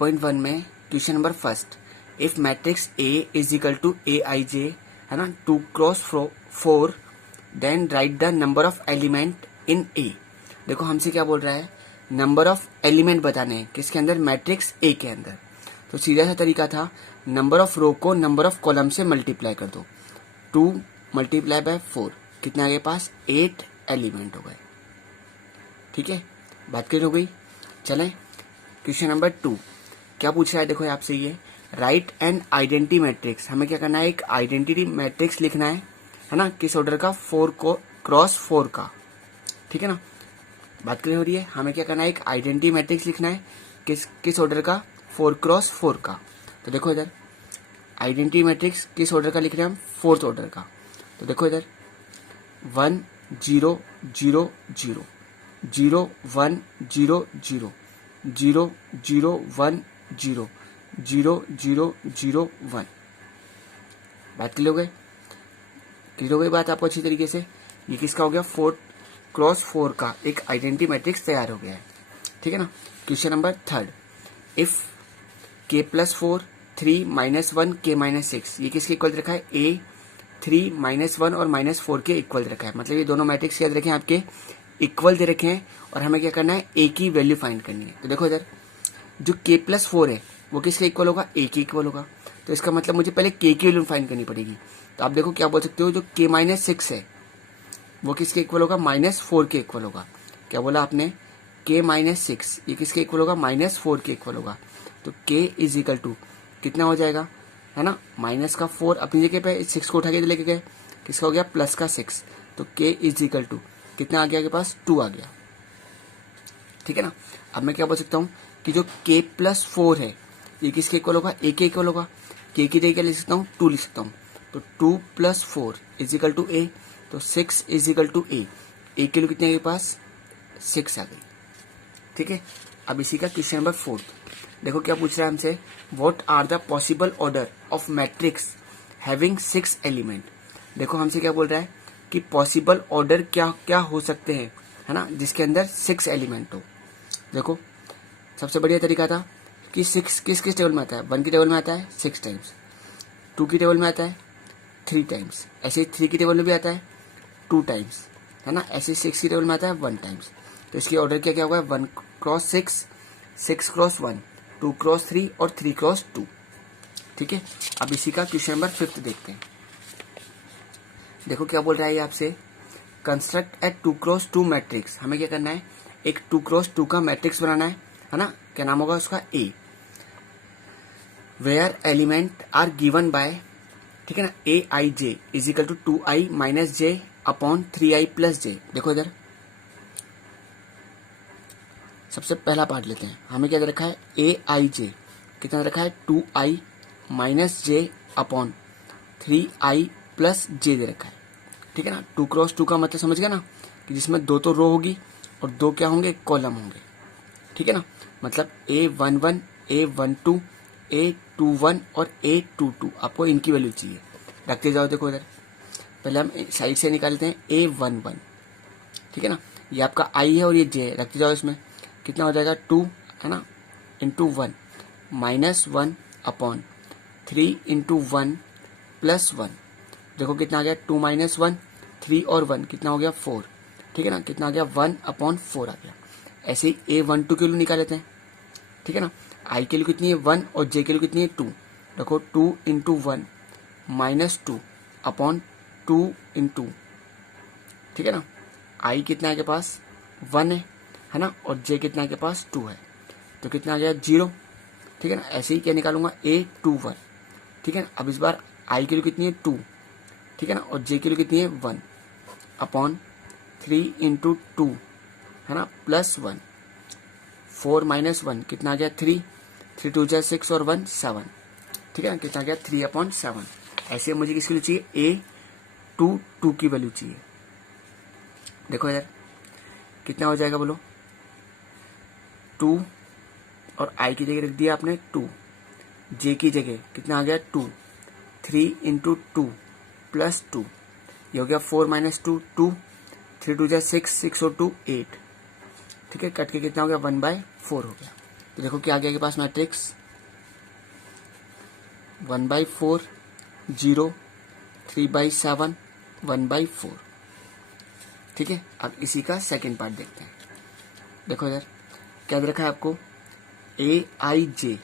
8.1 में question number first, if matrix A is equal to A I J, है ना, 2 cross 4, then write the number of element in A. देखो हमसे क्या बोल रहा है, नंबर ऑफ एलिमेंट बताने हैं किसके अंदर, मैट्रिक्स ए के अंदर। तो सीधा सा तरीका था, नंबर ऑफ रो को नंबर ऑफ कॉलम से मल्टीप्लाई कर दो। 2 मल्टीप्लाई बाय 4 कितना आ गया पास, 8 एलिमेंट हो गए। ठीक है, बात क्लियर हो गई। चलें क्वेश्चन नंबर 2, क्या पूछ रहा है, देखो आपसे ये, राइट एन आइडेंटिटी मैट्रिक्स। हमें क्या करना है, एक आइडेंटिटी मैट्रिक्स लिखना है ना, किस ऑर्डर का, 4 को क्रॉस 4 का। ठीक है ना, बात क्लियर हो रही है। हमें क्या करना है, एक आइडेंटिटी मैट्रिक्स लिखना है किस ऑर्डर का, 4 क्रॉस 4 का। तो देखो इधर आइडेंटिटी मैट्रिक्स किस ऑर्डर का लिख रहे हैं हम, 4th ऑर्डर का। तो देखो इधर 1 0 0 0 0 1 0 0 0 0 1 0 0 0 0 1। बात क्लियर हो गई, क्लियर हो गई बात आपको अच्छी तरीके से। ये किसका हो गया, 4 क्रॉस 4 का एक आइडेंटिटी मैट्रिक्स तैयार हो गया है। ठीक है ना। Question number 3, if k plus 4 3 minus 1 k minus 6, ये किसके इक्वल रखा है, a 3 माइनस 1 और माइनस 4 के इक्वल रखा है। मतलब ये दोनों मैट्रिक्स याद रखें आपके इक्वल दे रखे हैं और हमें क्या करना है, a की वैल्यू फाइंड करनी है। तो देखो इधर जो k प्लस 4 है वो किसके इक्वल होगा, a के इक्वल होगा। तो इसका मतलब मुझे पहले k की वैल्यू फाइंड करनी पड़ेगी। तो आप देखो क्या बोल सकते हो, जो k माइनस 6 है वो किसके इक्वल होगा, माइनस 4 के इक्वल होगा। क्या बोला आपने, k माइनस 6 ये किसके इक्वल होगा, माइनस 4 के इक्वल होगा। तो k इज इक्वल टू कितना हो जाएगा, है ना, माइनस का 4 अपनी जगह पे, 6 को उठा के लेके गए, किसका हो गया, प्लस का 6। तो k इज इक्वल टू कितना आ गया, के पास 2 आ गया। ठीक है ना। अब मैं क्या बोल सकता हूँ कि जो k प्लस 4 है ये किसके इक्वल होगा, a के इक्वल होगा। k की जगह लिख सकता हूँ 2 लिख सकता हूँ। तो 2 plus 4 is equal to a। तो 6 is equal to a। a के लिए कितने के पास 6 आ गई। ठीक है। अब इसी का क्वेश्चन नंबर 4, देखो क्या पूछ रहा है हमसे, what are the possible order of matrix having 6 element. देखो हमसे क्या बोल रहा है कि पॉसिबल ऑर्डर क्या क्या हो सकते हैं, है ना, जिसके अंदर 6 एलिमेंट हो। देखो सबसे बढ़िया तरीका था कि 6 किस किस टेबल में आता है, 1 की टेबल में आता है 6 टाइम्स, 2 की टेबल में आता है 3 टाइम्स, ऐसे ही 3 की टेबल में भी आता है 2 टाइम्स, है ना, ऐसे 6 की टेबल में आता है 1 टाइम्स। तो इसकी ऑर्डर क्या क्या होगा, 1 क्रॉस 6, 6 क्रॉस 1, 2 क्रॉस 3 और 3 क्रॉस 2। ठीक है। अब इसी का क्वेश्चन नंबर 5 देखते हैं। देखो क्या बोल रहा है ये आपसे, कंस्ट्रक्ट ए 2 क्रॉस 2 मैट्रिक्स। हमें क्या करना है, एक 2 क्रॉस 2 का मैट्रिक्स बनाना है ना, क्या नाम होगा उसका, A, where element are given by, ठीक है ना, A I J is equal to 2i minus J upon 3i plus J. देखो इधर सबसे पहला पार्ट लेते हैं, हमें क्या दे रखा है, ए आई जे कितना दे रखा है, 2i minus J upon 3i plus J दे रखा है। ठीक है ना। 2 क्रॉस 2 का मतलब समझ गया ना, कि जिसमें 2 तो रो होगी और 2 क्या होंगे, कॉलम होंगे। ठीक है ना, मतलब A11 A12 A21 और A22 आपको इनकी वैल्यू चाहिए, रखते जाओ। देखो इधर पहले हम साइड से निकालते हैं A11, ठीक है ना, ये आपका I है और ये J है, रखते जाओ। इसमें कितना हो जाएगा, 2, है ना, into 1 minus 1 upon 3 into 1 plus 1। देखो कितना आ गया, 2 माइनस 1, 3 और 1 कितना हो गया, 4। ठीक है ना, कितना आ गया, 1 अपॉन 4 आ गया। ऐसे ही A12 के लिए निकाल लेते हैं। ठीक है ना, I के लिए कितनी है 1 और J के लिए कितनी है 2। देखो 2 इंटू 1 माइनस 2 अपॉन 2 इंटू, ठीक है ना, I कितना है के पास 1 है ना, और J कितना है के पास 2 है। तो कितना आ गया 0। ठीक है ना, ऐसे ही क्या निकालूंगा, A21। ठीक है ना, अब इस बार I के लिए कितनी है 2, ठीक है ना, और J के लिए कितनी है 1 अपॉन 3 इंटू 2, है ना, प्लस 1, 4 माइनस 1 कितना आ गया 3, 3 2 जा 6 और 1 7। ठीक है ना, कितना आ गया 3/7। ऐसे मुझे किसकी वैल्यू चाहिए, A22 की वैल्यू चाहिए। देखो इधर कितना हो जाएगा, बोलो 2 और I की जगह रख दिया आपने 2, J की जगह कितना आ गया 2, 3 इंटू 2 प्लस 2, ये हो गया 4 माइनस 2 2, 3 2 जा 6, 6 और 2 8। ठीक है, कट के कितना हो गया 1/4 हो गया। तो तो देखो क्या आ गया आपके पास मैट्रिक्स 1/4 0 3/7 1/4। ठीक है, अब इसी का सेकंड पार्ट देखते हैं। देखो इधर क्या दे रखा है आपको, ए आई जे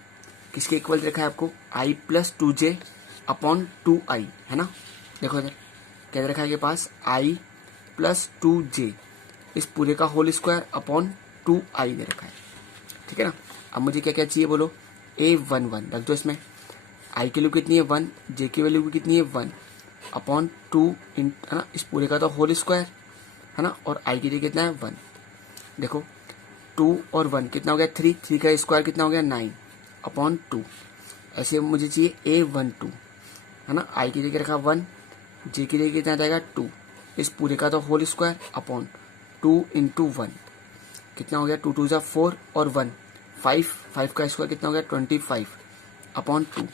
किसके इक्वल रखा है आपको, i plus 2j upon 2i, है ना। देखो इधर क्या दे रखा है आपके पास, i प्लस 2j इस पूरे का होल स्क्वायर अपॉन 2i दे रखा है। ठीक है ना। अब मुझे क्या क्या चाहिए बोलो, a11 रख दो इसमें, i की वैल्यू कितनी है 1, j की वैल्यू कितनी है 1 अपॉन 2 है ना, इस पूरे का तो होल स्क्वायर है ना, और i की जगह कितना है 1। देखो 2 और 1 कितना हो गया 3, 3 का स्क्वायर कितना हो गया 9 अपॉन 2। ऐसे मुझे चाहिए a12 है ना, i की जगह रखा 1, j की जगह कितना आ जाएगा 2, इस पूरे का तो होल स्क्वायर अपॉन 2 इंटू 1 कितना हो गया 2 2 4 और 1 5, 5 का स्क्वायर कितना हो गया 25 अपॉन 2।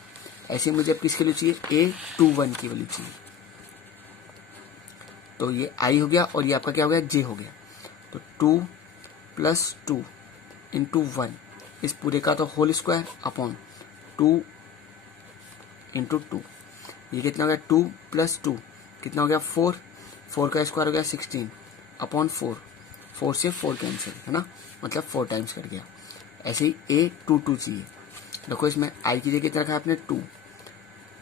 ऐसे मुझे अब किसकी वैल्यू चाहिए, a21 की वैल्यू चाहिए। तो ये i हो गया और ये आपका क्या हो गया j हो गया। तो 2 प्लस 2 इंटू 1 इस पूरे का तो होल स्क्वायर अपॉन 2 इंटू 2, ये कितना हो गया 2 प्लस 2 कितना हो गया 4, 4 का स्क्वायर हो गया 16 अपॉन 4, 4 से 4 कैंसिल है ना, मतलब 4 टाइम्स कर गया। ऐसे ही a22 चाहिए। देखो इसमें i की जगह कितना रखा है आपने 2,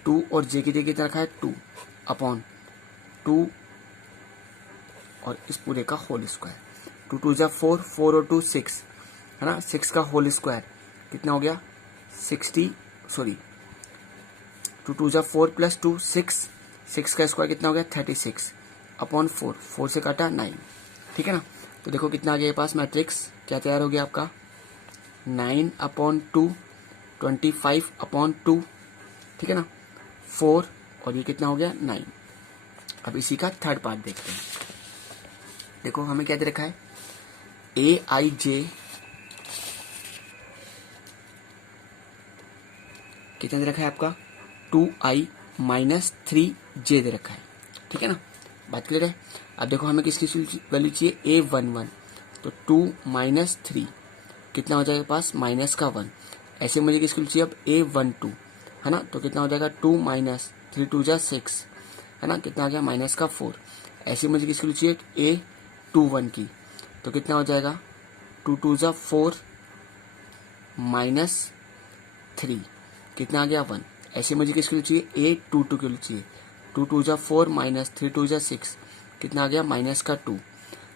2 और j की जगह कितना रखा है 2 अपॉन 2 और इस पूरे का होल स्क्वायर, 2 2 4, 4 और 2 6 है ना, 6 का होल स्क्वायर कितना हो गया 60, सॉरी 2 2 4 प्लस 2 6, 6 का स्क्वायर कितना हो गया 36 अपॉन 4, 4 से काटा 9। ठीक है ना। तो देखो कितना आ गया पास मैट्रिक्स, क्या तैयार हो गया आपका 9 अपॉन 2 25 अपॉन 2, ठीक है ना 4 और ये कितना हो गया 9। अब इसी का थर्ड पार्ट देखते हैं। देखो हमें क्या दे रखा है, ए आई जे कितना दे रखा है आपका 2i माइनस 3j दे रखा है। ठीक है ना, बात क्लियर है। अब देखो हमें किसकी वैल्यू चाहिए a11, तो 2 माइनस 3 कितना हो जाएगा पास माइनस का 1। ऐसे मुझे किसकी वैल्यू चाहिए अब a12 है ना, तो कितना हो जाएगा 2 माइनस 3 2 6 है ना, कितना आ गया माइनस का 4। ऐसे मुझे किसकी वैल्यू चाहिए a21 की, तो कितना हो जाएगा 2 2 4 माइनस 3 कितना आ गया 1। ऐसे मुझे किसकी वैल्यू चाहिए a22 की वैल्यू चाहिए, 2 2 4 माइनस 3 2 6 कितना आ गया माइनस का 2।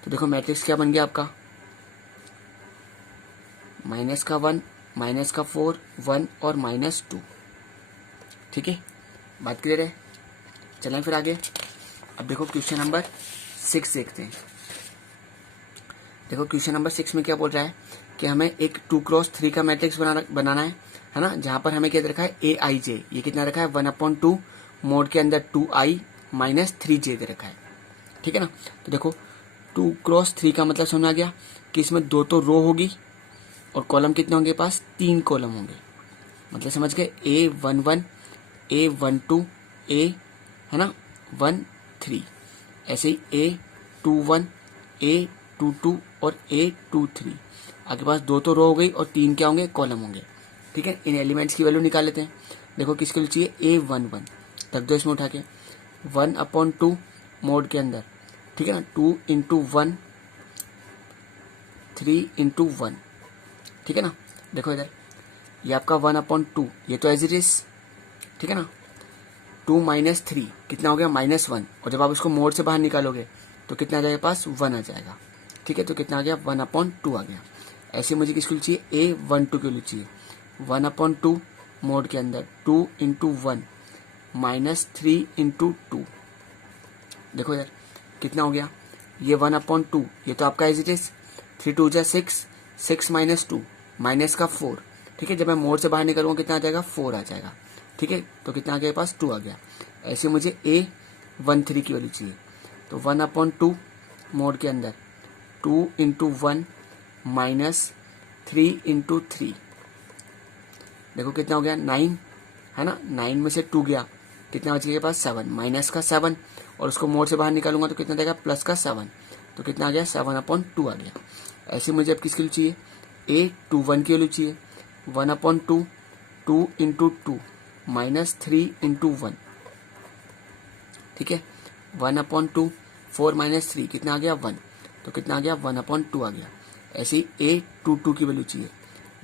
तो देखो मैट्रिक्स क्या बन गया आपका, माइनस का 1 माइनस का 4 1 और माइनस 2। ठीक है, बात क्लियर है। चलें फिर आगे। अब देखो क्वेश्चन नंबर 6 देखते हैं। देखो क्वेश्चन नंबर 6 में क्या बोल रहा है कि हमें एक 2x3 का मैट्रिक्स बनाना है ना, जहां पर हमें क्या दे रखा है aij, ये कितना रखा है 1/2 मोड के अंदर 2i माइनस 3j दे रखा है। ठीक है ना। तो देखो 2x3 का मतलब समझ आ गया कि इसमें 2 तो रो होगी और कॉलम कितने होंगे पास 3 कॉलम होंगे, मतलब समझ गए a11 a12 a है ना 1 3, ऐसे ही a21 a22 और a23 आपके पास 2 तो रो हो गई और 3 क्या होंगे कॉलम होंगे। ठीक है, इन एलिमेंट्स की वैल्यू निकाल लेते हैं। देखो किसके लिए चाहिए a11, रख दो इसमें उठा के 1/2 मोड के अंदर, ठीक है ना 2 इंटू 1 3 इंटू 1। ठीक है ना, देखो इधर ये आपका 1/2 ये तो एज इट इज, ठीक है ना 2 माइनस 3 कितना हो गया -1, और जब आप इसको मोड से बाहर निकालोगे तो कितना आ जाएगा पास 1 आ जाएगा। ठीक है, तो कितना आ गया 1/2 आ गया। ऐसे मुझे किसकी चाहिए a12 की वैल्यू चाहिए 1/2 मोड के अंदर 2 इंटू 1 माइनस 3 इंटू 2। देखो यार कितना हो गया, ये 1/2 ये तो आपका as it is 3 2 6 6 minus 2 minus का 4। ठीक है, जब मैं मोड से बाहर निकलूंगा कितना आ जाएगा 4 आ जाएगा। ठीक है, तो कितना आ गया पास 2 आ गया। ऐसे मुझे a13 की वैल्यू चाहिए, तो 1/2 मोड के अंदर 2 इंटू 1 माइनस 3 इंटू 3। देखो कितना हो गया 9 है ना, 9 में से 2 गया कितना बच गया पास 7, माइनस का 7 और उसको मोड से बाहर निकालूंगा तो कितना देगा प्लस का 7, तो कितना आ गया 7/2 आ गया। ऐसे मुझे अब किसकी वैल्यू चाहिए a21 की वैल्यू चाहिए, 1 अपॉन 2, 2 इंटू 2 माइनस 3 इंटू 1, ठीक है। 1 अपॉन 2, 4 माइनस 3 कितना आ गया 1, तो कितना आ गया 1 अपॉन 2 आ गया। ऐसे ही ए 2 की वैल्यू चाहिए,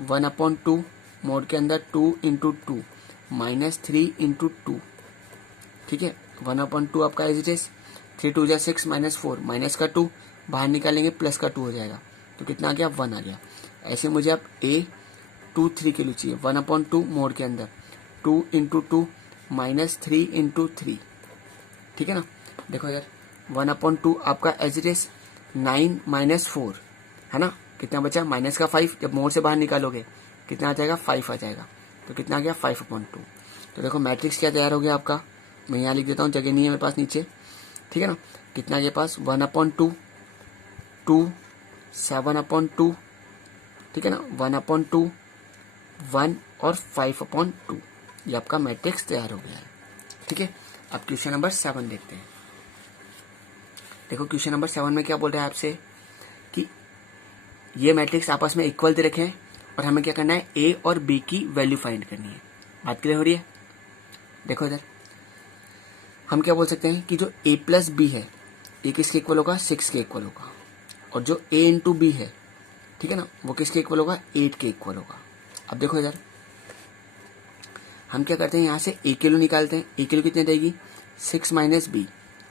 1 अपॉन 2 मोड के अंदर 2 इंटू 2 माइनस 3 इंटू 2, ठीक है। 1 अपॉन 2 आपका एज इट इज, 3 2 जा 6 माइनस 4 माइनस का 2 बाहर निकालेंगे प्लस का 2 हो जाएगा, तो कितना आ गया 1 आ गया। ऐसे मुझे अब ए 2 3 के लिए चाहिए, 1 अपॉन 2 मोड के अंदर 2 इंटू 2 माइनस 3 इंटू 3, ठीक है ना। देखो यार 1 अपॉन 2 आपका एज इट इज 9 माइनस 4 है ना, कितना बचा माइनस का 5, जब मोड से बाहर निकालोगे कितना आ जाएगा 5 आ जाएगा, तो कितना आ गया 5 अपॉन 2। तो देखो मैट्रिक्स क्या तैयार हो गया आपका, मैं यहाँ लिख देता हूँ, जगह नहीं है मेरे पास नीचे, ठीक है ना। कितना के पास 1 अपॉन 2, 2 7 अपॉन 2, ठीक है ना, 1 अपॉन 2 1 और 5 अपॉन 2, ये आपका मैट्रिक्स तैयार हो गया है, ठीक है। अब क्वेश्चन नंबर 7 देखते हैं। देखो क्वेश्चन नंबर 7 में क्या बोल रहा है आपसे कि ये मैट्रिक्स आपस में इक्वल दे रखे हैं और हमें क्या करना है ए और बी की वैल्यू फाइंड करनी है। बात क्लियर हो रही है। देखो इधर हम क्या बोल सकते हैं कि जो a प्लस बी है ये किसके इक्वल होगा 6 के इक्वल होगा, और जो a इंटू बी है, ठीक है ना, वो किसके इक्वल होगा 8 के इक्वल होगा। अब देखो इधर हम क्या करते हैं, यहाँ से a किलो निकालते हैं, a किलो कितने देगी 6 माइनस बी,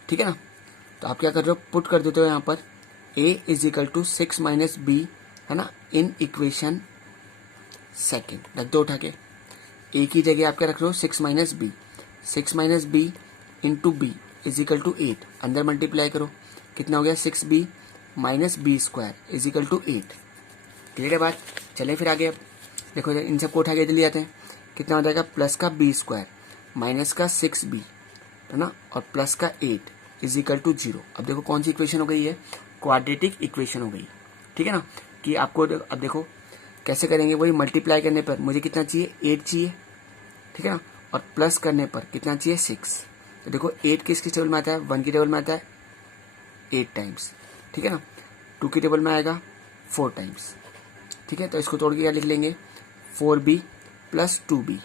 ठीक है ना। तो आप क्या कर रहे हो पुट कर देते हो यहाँ पर a is equal to 6 minus b, है ना, इन इक्वेशन सेकेंड रख दो उठा के। a की जगह आप क्या रख रहे हो 6 minus b, 6 minus b into b is equal to 8, अंदर मल्टीप्लाई करो कितना हो गया 6b minus b square is equal to 8। Clear है बात। चले फिर आगे। अब देखो इन सबको उठा के इधर ले आते हैं, कितना हो जाएगा प्लस का बी स्क्वायर माइनस का 6b, है ना, और प्लस का 8 इज इक्वल टू 0। अब देखो कौन सी इक्वेशन हो गई है, क्वाड्रेटिक इक्वेशन हो गई, ठीक है ना। कि आपको अब देखो कैसे करेंगे, वही मल्टीप्लाई करने पर मुझे कितना चाहिए 8 चाहिए, ठीक है ना, और प्लस करने पर कितना चाहिए 6। तो देखो 8 किस टेबल में आता है 1 की टेबल में आता है 8 टाइम्स, ठीक है ना, 2 की टेबल में आएगा 4 टाइम्स, ठीक है। तो इसको तोड़ के क्या लिख लेंगे 4b प्लस 2b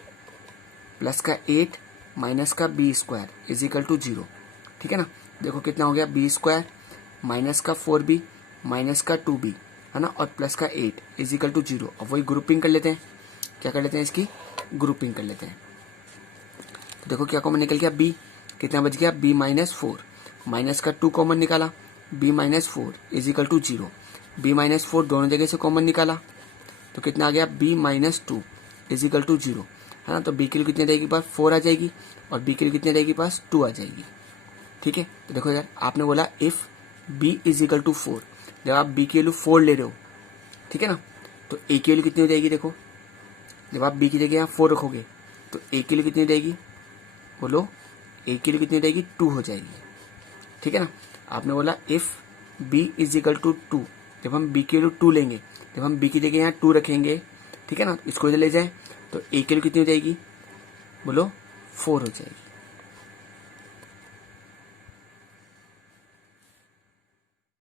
प्लस का 8 माइनस का b square is equal to 0, ठीक है ना। देखो कितना हो गया बी स्क्वायर माइनस का 4b माइनस का 2b, है ना, और प्लस का 8 इज इक्वल टू 0। अब वही ग्रुपिंग कर लेते हैं, क्या कर लेते हैं इसकी ग्रुपिंग कर लेते हैं। तो देखो क्या कॉमन निकल गया b, कितना बच गया b माइनस 4, माइनस का 2 कॉमन निकाला b minus 4 is equal to 0, b minus 4 दोनों जगह से कॉमन निकाला तो कितना आ गया b minus 2 is equal to 0, है ना। तो b के लिए कितने रहेगी पास 4 आ जाएगी और b के लिए कितने रहेगी पास 2 आ जाएगी, ठीक है। तो देखो यार आपने बोला if b is equal to 4, जब आप b की वैल्यू 4 ले रहे हो, ठीक है ना, तो a की वैल्यू कितनी हो जाएगी, देखो जब आप b की जगह यहाँ 4 रखोगे तो a की वैल्यू कितनी हो जाएगी, बोलो a की वैल्यू कितनी हो जाएगी 2 हो जाएगी, ठीक है ना। आपने बोला if b is equal to 2, जब हम b की वैल्यू 2 लेंगे, जब हम b की जगह यहाँ 2 रखेंगे, ठीक है ना, इसको इधर ले जाएं तो a की वैल्यू कितनी हो जाएगी, बोलो 4 हो जाएगी।